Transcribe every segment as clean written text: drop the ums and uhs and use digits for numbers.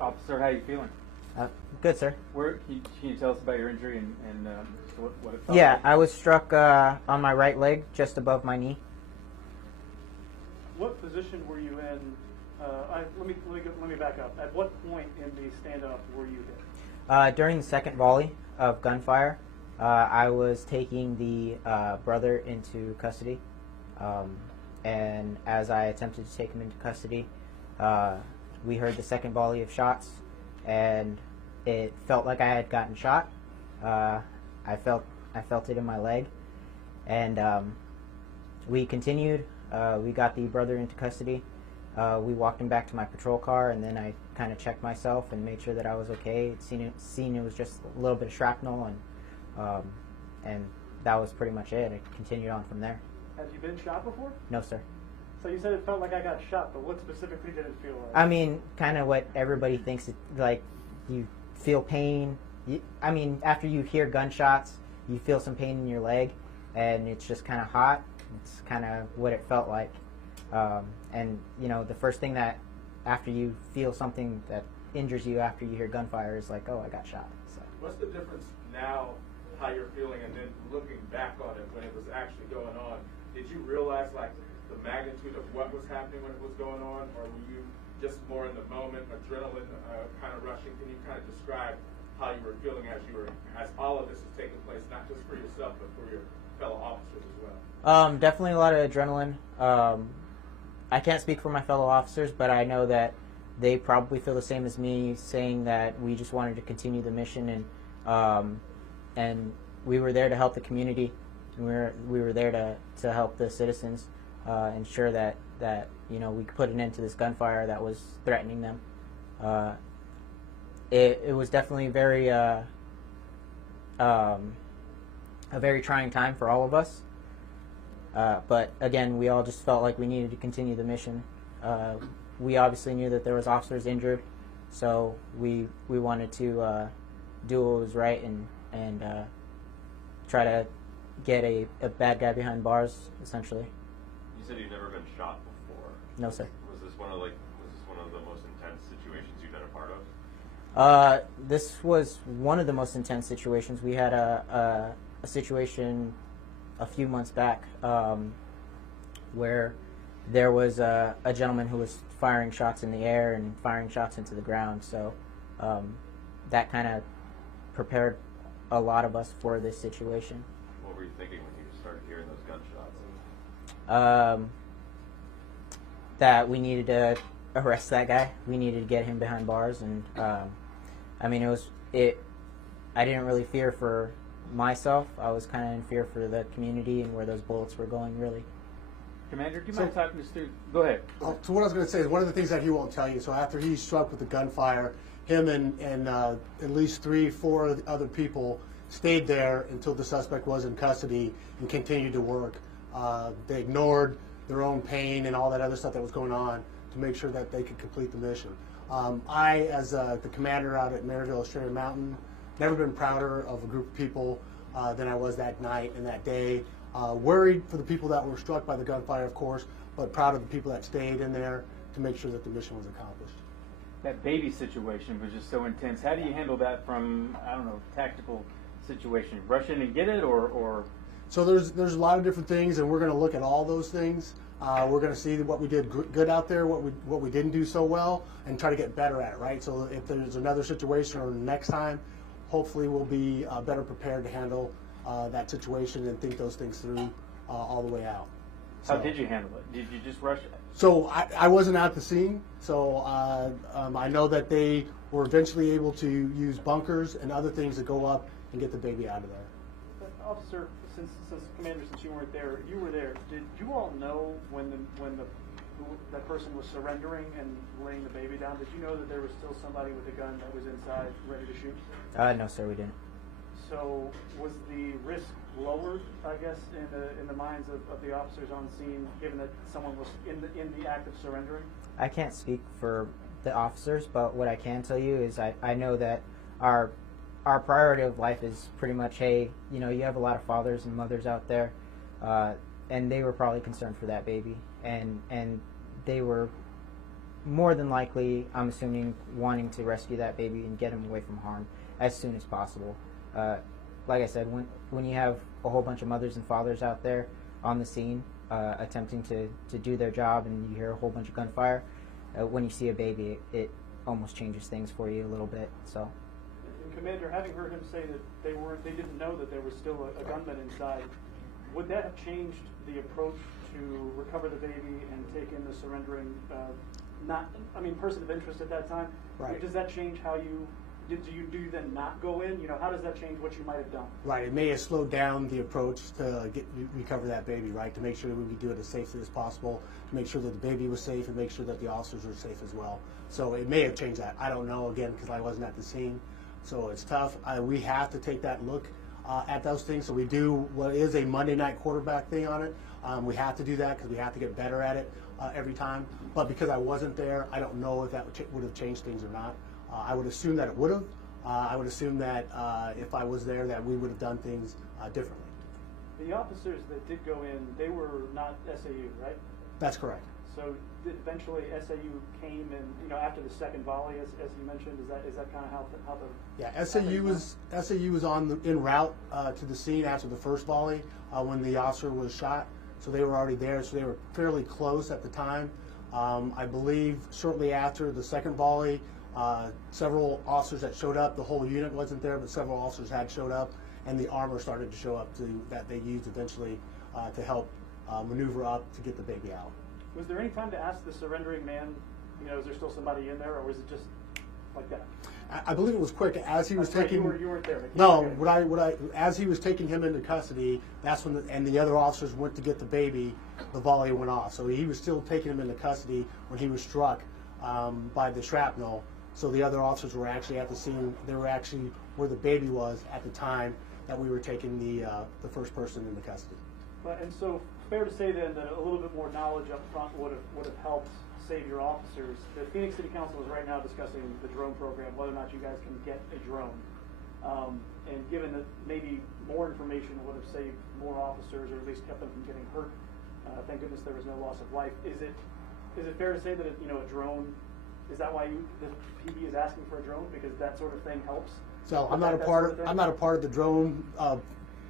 Officer, how are you feeling? Good, sir. Can you tell us about your injury and what it felt Yeah, like? I was struck on my right leg, just above my knee. What position were you in? Let me back up. At what point in the standoff were you hit? During the second volley of gunfire, I was taking the brother into custody, and as I attempted to take him into custody, we heard the second volley of shots, and it felt like I had gotten shot. I felt it in my leg, and we continued. We got the brother into custody. We walked him back to my patrol car, and then I kind of checked myself and made sure that I was okay. Seen it was just a little bit of shrapnel, and that was pretty much it. I continued on from there. Have you been shot before? No, sir. So you said it felt like I got shot, but what specifically did it feel like? I mean, kind of what everybody thinks. Like, you feel pain. After you hear gunshots, you feel some pain in your leg, and it's just kind of hot. It's kind of what it felt like. And, the first thing that, after you feel something that injures you after you hear gunfire is like, oh, I got shot. So. What's the difference now, how you're feeling, and then looking back on it when it was actually going on? Did you realize, like, the magnitude of what was happening when it was going on, or were you just more in the moment, adrenaline kind of rushing? Can you kind of describe how you were feeling as all of this was taking place, not just for yourself, but for your fellow officers as well? Definitely a lot of adrenaline. I can't speak for my fellow officers, but I know that they probably feel the same as me, saying that we just wanted to continue the mission, and we were there to help the community, and we were there to help the citizens, ensure that we could put an end to this gunfire that was threatening them. It was definitely a very trying time for all of us. But again, we all just felt like we needed to continue the mission. We obviously knew that there was officers injured, so we wanted to do what was right and try to get a bad guy behind bars, essentially. You said you'd never been shot before. No, sir. Was this one of the most intense situations you've been a part of? This was one of the most intense situations. We had a situation a few months back where there was a gentleman who was firing shots in the air and firing shots into the ground. So that kind of prepared a lot of us for this situation. What were you thinking when you started hearing those gunshots? That we needed to arrest that guy. We needed to get him behind bars, and I didn't really fear for myself. I was kind of in fear for the community and where those bullets were going, really. Commander, do you mind talking us through? Go ahead. So what I was going to say is one of the things that he won't tell you. So after he struck with the gunfire, him and at least 3-4 other people stayed there until the suspect was in custody and continued to work. They ignored their own pain and all that other stuff that was going on to make sure that they could complete the mission. I, as the commander out at Maryville Australian Mountain, never been prouder of a group of people than I was that night and that day. Worried for the people that were struck by the gunfire, of course, but proud of the people that stayed in there to make sure that the mission was accomplished. That baby situation was just so intense. How do you handle that from, I don't know, tactical situation? Rush in and get it, or? So there's a lot of different things, and we're going to look at all those things. We're going to see what we did good out there, what we didn't do so well, and try to get better at it, right? So if there's another situation or next time, hopefully we'll be better prepared to handle that situation and think those things through all the way out. How did you handle it? Did you just rush it? So I wasn't at the scene, so I know that they were eventually able to use bunkers and other things to go up and get the baby out of there. But officer, since Commander, since you weren't there, you were there. Did you all know when that person was surrendering and laying the baby down? Did you know that there was still somebody with a gun that was inside ready to shoot? No, sir, we didn't. So was the risk lowered, I guess, in the minds of the officers on scene, given that someone was in the act of surrendering? I can't speak for the officers, but what I can tell you is I know that our priority of life is pretty much, hey, you have a lot of fathers and mothers out there, and they were probably concerned for that baby, and they were more than likely, I'm assuming, wanting to rescue that baby and get him away from harm as soon as possible. Like I said, when you have a whole bunch of mothers and fathers out there on the scene attempting to do their job, and you hear a whole bunch of gunfire, when you see a baby, it almost changes things for you a little bit. So. And Commander, having heard him say that they didn't know that there was still a gunman inside, would that have changed the approach to recover the baby and take in the surrendering, person of interest at that time? Right. Does that change how you? Do you then not go in? How does that change what you might have done? Right. It may have slowed down the approach to recover that baby, right? To make sure that we do it as safely as possible, to make sure that the baby was safe, and make sure that the officers were safe as well. So it may have changed that. I don't know, again, because I wasn't at the scene. So it's tough. We have to take that look at those things. So we do what is a Monday night quarterback thing on it. We have to do that because we have to get better at it every time. But because I wasn't there, I don't know if that would have changed things or not. I would assume that it would have. I would assume that if I was there, that we would have done things differently. The officers that did go in, they were not SAU, right? That's correct. So eventually SAU came and after the second volley, as you mentioned, is that kind of how the Yeah, SAU was en route to the scene after the first volley when the officer was shot. So they were already there. So they were fairly close at the time. I believe shortly after the second volley, several officers that showed up. The whole unit wasn't there, but several officers had showed up, and the armor started to show up that they used eventually to help maneuver up to get the baby out. Was there any time to ask the surrendering man, is there still somebody in there, or was it just like that? I believe it was quick as he was taking. You weren't there. No, as he was taking him into custody, that's when the other officers went to get the baby. The volley went off, so he was still taking him into custody when he was struck by the shrapnel. So the other officers were actually at the scene. They were actually where the baby was at the time that we were taking the first person into custody. And so, fair to say then that a little bit more knowledge up front would have helped save your officers. The Phoenix City Council is right now discussing the drone program, whether or not you guys can get a drone. And given that maybe more information would have saved more officers, or at least kept them from getting hurt. Thank goodness there was no loss of life. Is it fair to say that a drone? Is that why the PB is asking for a drone, because that sort of thing helps? So I'm not a part of the drone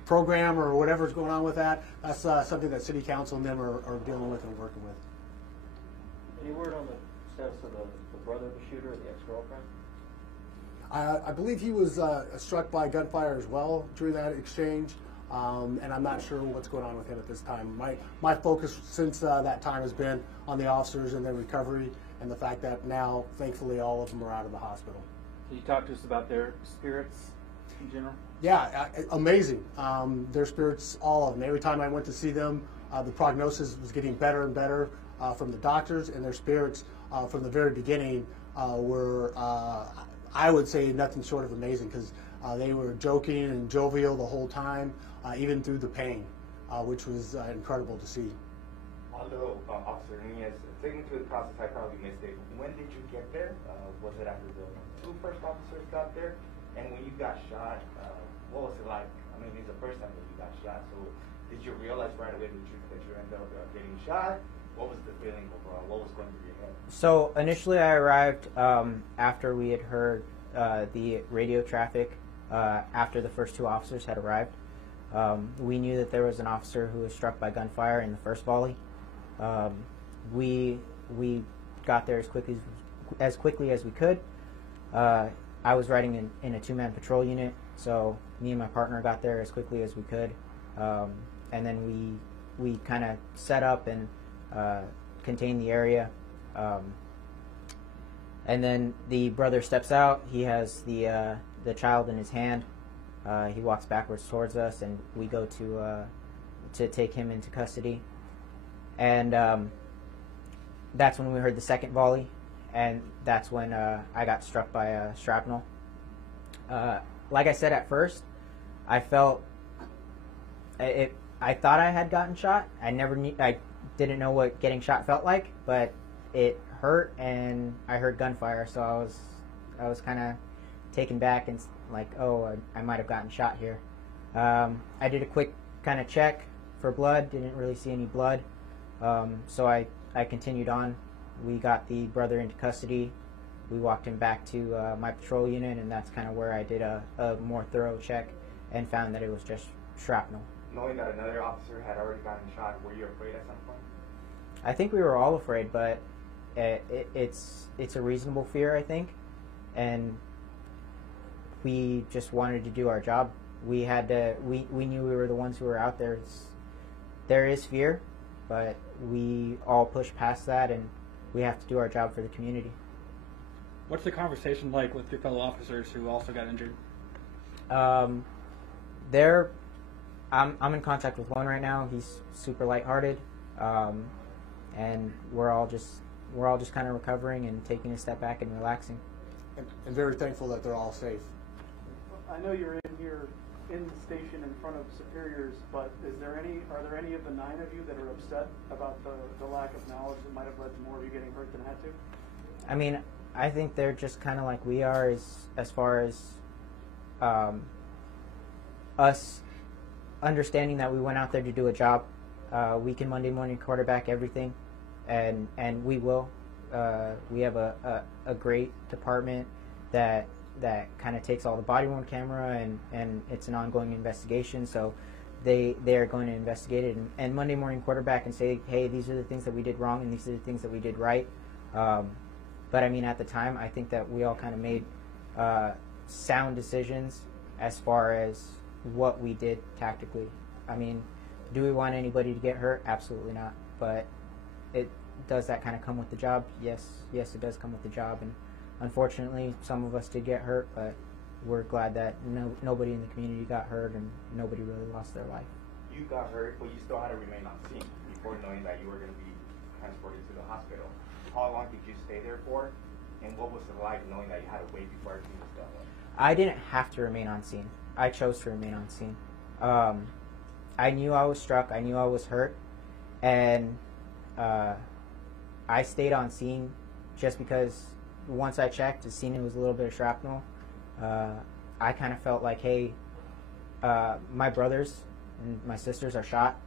program or whatever's going on with that. That's something that City Council and them are dealing with and working with. Any word on the status of the brother of the shooter or the ex-girlfriend? I believe he was struck by gunfire as well during that exchange, and I'm not sure what's going on with him at this time. My focus since that time has been on the officers and their recovery, and the fact that now, thankfully, all of them are out of the hospital. Can you talk to us about their spirits in general? Yeah, amazing. Their spirits, all of them. Every time I went to see them, the prognosis was getting better and better from the doctors, and their spirits from the very beginning were, I would say, nothing short of amazing, because they were joking and jovial the whole time, even through the pain, which was incredible to see. Aldo, Officer Nunez, taking to the process, I probably missed it. When did you get there? Was it after the two first officers got there? And when you got shot, what was it like? I mean, it's the first time that you got shot, so did you realize right away that you ended up getting shot? What was the feeling overall? What was going through your head? So initially I arrived after we had heard the radio traffic after the first two officers had arrived. We knew that there was an officer who was struck by gunfire in the first volley. We got there as quickly as we could. I was riding in a two-man patrol unit, so me and my partner got there as quickly as we could, and then we kind of set up and contained the area. And then the brother steps out. He has the child in his hand. He walks backwards towards us, and we go to take him into custody. And that's when we heard the second volley, and that's when I got struck by a shrapnel. Like I said at first, I felt it. I thought I had gotten shot. I didn't know what getting shot felt like, but it hurt, and I heard gunfire, so I was kind of taken back and like, oh, I might have gotten shot here. I did a quick kind of check for blood. Didn't really see any blood. So I continued on we got the brother into custody. We walked him back to my patrol unit, and that's kind of where I did a more thorough check and found that it was just shrapnel. Knowing that another officer had already gotten shot, were you afraid at some point? I think we were all afraid, but it's a reasonable fear, I think, and we just wanted to do our job. We knew we were the ones who were out there. There is fear, but we all push past that, and we have to do our job for the community. What's the conversation like with your fellow officers who also got injured? I'm in contact with one right now. He's super lighthearted, and we're all just kind of recovering and taking a step back and relaxing. And very thankful that they're all safe. I know you're in here in the station in front of superiors, but are there any of the 9 of you that are upset about the lack of knowledge that might have led to more of you getting hurt than had to? I mean, I think they're just kind of like we are as far as us understanding that we went out there to do a job. We can Monday morning quarterback everything, and we will. We have a great department that kind of takes all the body-worn camera, and it's an ongoing investigation, so they are going to investigate it and Monday morning quarterback and say, hey, these are the things that we did wrong and these are the things that we did right. But I mean, at the time, I think that we all kind of made sound decisions as far as what we did tactically. I mean, do we want anybody to get hurt? Absolutely not. But does that kind of come with the job? Yes, it does come with the job. And unfortunately, some of us did get hurt, but we're glad that nobody in the community got hurt and nobody really lost their life. You got hurt, but you still had to remain on scene before knowing that you were going to be transported to the hospital. How long did you stay there for, and what was it like knowing that you had to wait before everything was done? I didn't have to remain on scene. I chose to remain on scene. I knew I was struck. I knew I was hurt, and I stayed on scene just because once I checked, the scene was a little bit of shrapnel. I kind of felt like, hey, my brothers and my sisters are shot,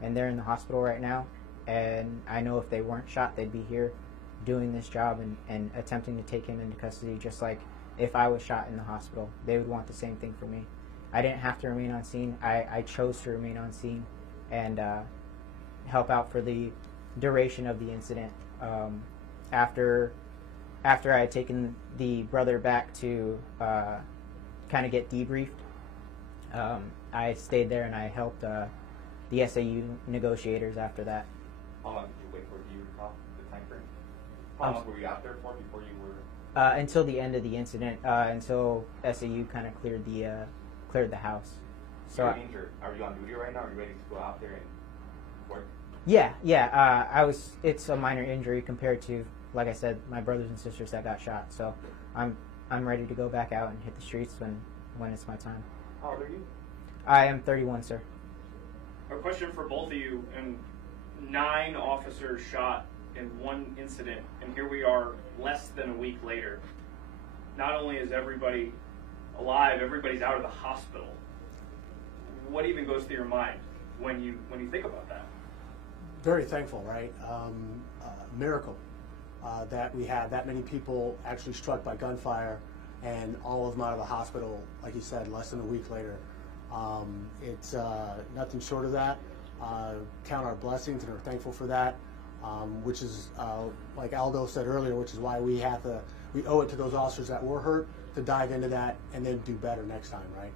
and they're in the hospital right now. And I know if they weren't shot, they'd be here doing this job and attempting to take him into custody, just like if I was shot in the hospital. They would want the same thing for me. I didn't have to remain on scene. I chose to remain on scene and help out for the duration of the incident. After I had taken the brother back to kind of get debriefed, I stayed there and I helped the SAU negotiators after that. How long did you wait for? Do you recall the time frame? How long were you out there for before you were? Until the end of the incident, until SAU kind of cleared the house. So you're injured. Are you on duty right now? Are you ready to go out there and work? Yeah. I was. It's a minor injury compared to, like I said, my brothers and sisters that got shot. So I'm ready to go back out and hit the streets when it's my time. How old are you? I am 31, sir. A question for both of you. And 9 officers shot in one incident, and here we are less than a week later. Not only is everybody alive, everybody's out of the hospital. What even goes through your mind when you think about that? Very thankful, right? Miracle that we had that many people actually struck by gunfire and all of them out of the hospital, like you said, less than a week later. It's nothing short of that. Count our blessings and are thankful for that, which is, like Aldo said earlier, which is why we owe it to those officers that were hurt to dive into that and then do better next time, right?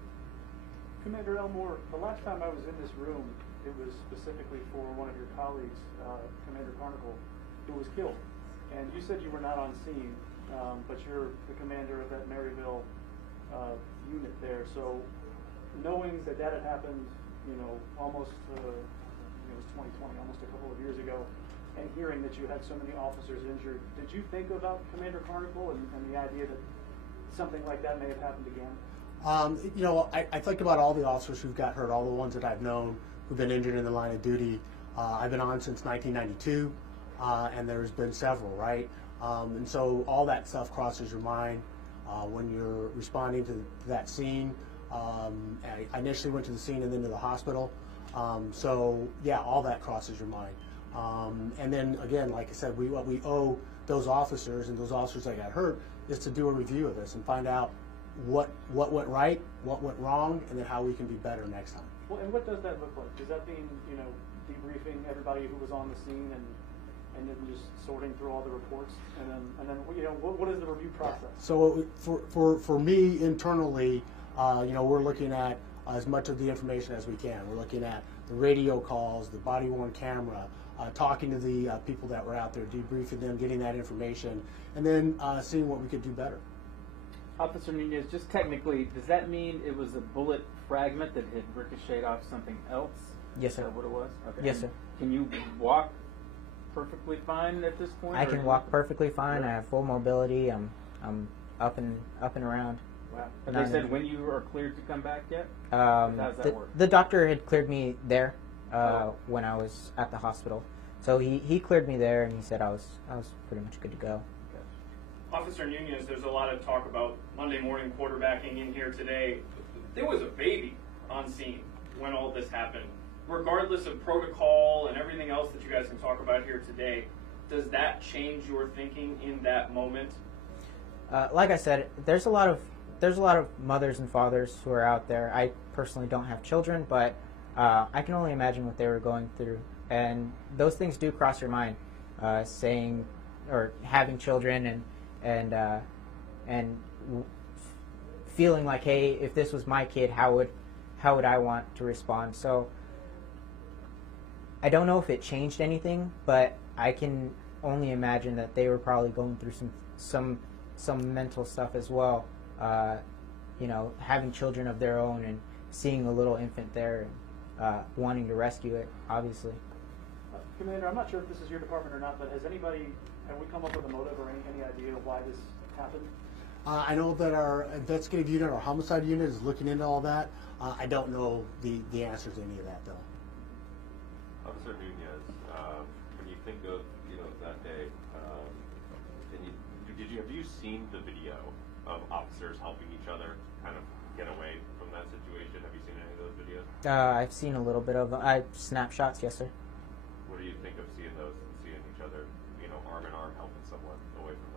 Commander Elmore, the last time I was in this room, it was specifically for one of your colleagues, Commander Carnival, who was killed. And you said you were not on scene, but you're the commander of that Maryville unit there. So knowing that had happened, almost, it was 2020, almost a couple of years ago, and hearing that you had so many officers injured, did you think about Commander Carnival and the idea that something like that may have happened again? I think about all the officers who've got hurt, all the ones that I've known who've been injured in the line of duty. I've been on since 1992, and there's been several, right? And so all that stuff crosses your mind when you're responding to that scene. I initially went to the scene and then to the hospital. So, yeah, all that crosses your mind. And then again, like I said, what we owe those officers and those officers that got hurt is to do a review of this and find out what went right, what went wrong, and then how we can be better next time. Well, and what does that look like? Does that mean, you know, debriefing everybody who was on the scene and then just sorting through all the reports, and then you know, what is the review process? So for me internally, you know, we're looking at as much of the information as we can. We're looking at the radio calls, the body-worn camera, talking to the people that were out there, debriefing them, getting that information, and then seeing what we could do better. Officer Nunez, just technically, does that mean it was a bullet fragment that had ricocheted off something else? Yes, sir. Is that what it was? Okay. Yes, sir. Can you walk perfectly fine at this point? I can walk perfectly fine. I have full mobility. I'm up and around. Wow. Have they said when you are cleared to come back yet? How does that work? The doctor had cleared me there when I was at the hospital. So he cleared me there, and he said I was pretty much good to go. Officer Nunez, there's a lot of talk about Monday morning quarterbacking in here today. There was a baby on scene when all this happened. Regardless of protocol and everything else that you guys can talk about here today, does that change your thinking in that moment? Like I said, there's a lot of mothers and fathers who are out there. I personally don't have children, but I can only imagine what they were going through, and those things do cross your mind. Saying or having children and feeling like, hey, if this was my kid, how would I want to respond? So I don't know if it changed anything, but I can only imagine that they were probably going through some mental stuff as well. You know, having children of their own and seeing a little infant there and wanting to rescue it, obviously. Commander, I'm not sure if this is your department or not, but have we come up with a motive or any idea of why this happened? I know that our investigative unit, our homicide unit, is looking into all that. I don't know the answers to any of that, though. Officer Nunez, when you think of that day, have you seen the video of officers helping each other kind of get away from that situation? Have you seen any of those videos? I've seen a little bit of snapshots, yes, sir. What do you think of seeing those and seeing each other, arm in arm, helping someone away from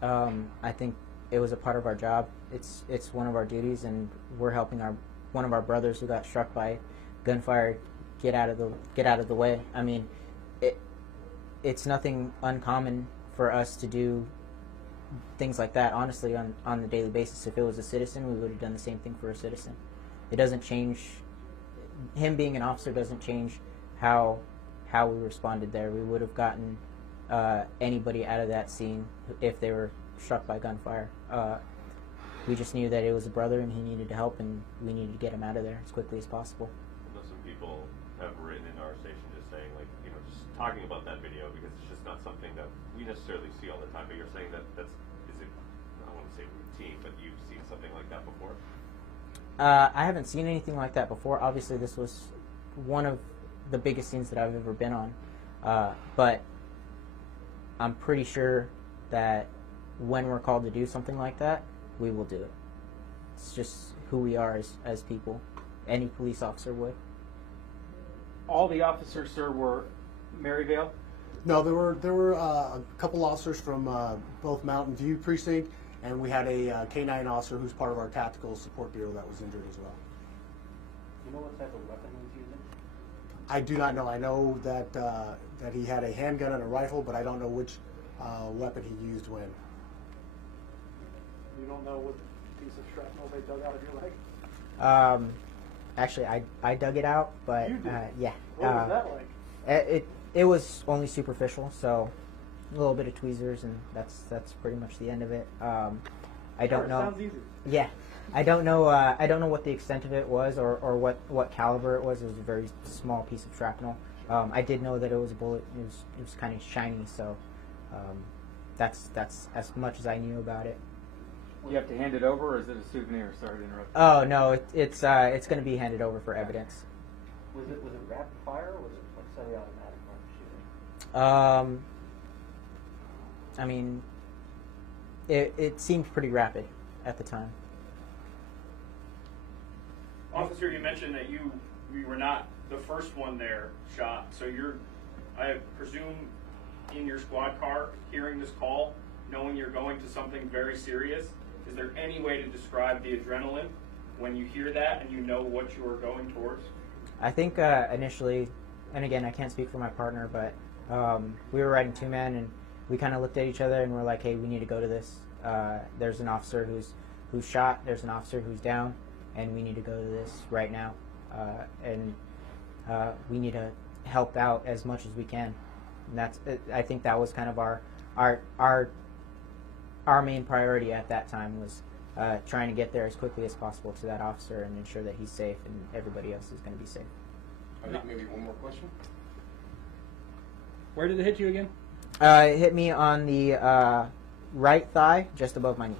that? I think it was a part of our job. It's one of our duties, and we're helping one of our brothers who got struck by gunfire get out of the way. I mean, it's nothing uncommon for us to do things like that, honestly, on a daily basis. If it was a citizen, we would have done the same thing for a citizen. It doesn't change. Him being an officer doesn't change how we responded there. We would have gotten anybody out of that scene if they were struck by gunfire. We just knew that it was a brother and he needed help, and we needed to get him out of there as quickly as possible. I know some people have written in our station just saying, just talking about that video, because it's just not something that we necessarily see all the time, but you're saying that I don't want to say routine, but you've seen something like that before? I haven't seen anything like that before. Obviously, this was one of the biggest scenes that I've ever been on, but I'm pretty sure that when we're called to do something like that, we will do it. It's just who we are as people. Any police officer would. All the officers, sir, were Maryvale? No, there were a couple officers from both Mountain View precinct, and we had a K-9 officer who's part of our tactical support bureau that was injured as well. Do you know what type of weapon he was using? I do not know. I know that he had a handgun and a rifle, but I don't know which weapon he used when. You don't know what piece of shrapnel they dug out of your leg? Actually, I dug it out, but you did? yeah. What was that like? It was only superficial, so a little bit of tweezers, and that's pretty much the end of it. I don't know. Sounds easy. Yeah, I don't know. I don't know what the extent of it was, or what caliber it was. It was a very small piece of shrapnel. I did know that it was a bullet. It was kind of shiny, so that's as much as I knew about it. You have to hand it over, or is it a souvenir? Sorry to interrupt. Oh no, it's going to be handed over for evidence. Was it rapid fire, or was it like semi-automatic shooting? I mean, it seemed pretty rapid at the time. Officer, you mentioned that you were not the first one there shot, so I presume in your squad car, hearing this call, knowing you're going to something very serious, is there any way to describe the adrenaline when you hear that and you know what you are going towards? I think initially, and again, I can't speak for my partner, but we were riding two-man, and we kind of looked at each other and we're like, hey, we need to go to this. There's an officer who's shot, there's an officer who's down, and we need to go to this right now. And we need to help out as much as we can. And I think that was kind of our main priority at that time, was trying to get there as quickly as possible to that officer and ensure that he's safe and everybody else is going to be safe. I think maybe one more question. Where did it hit you again? It hit me on the right thigh, just above my knee.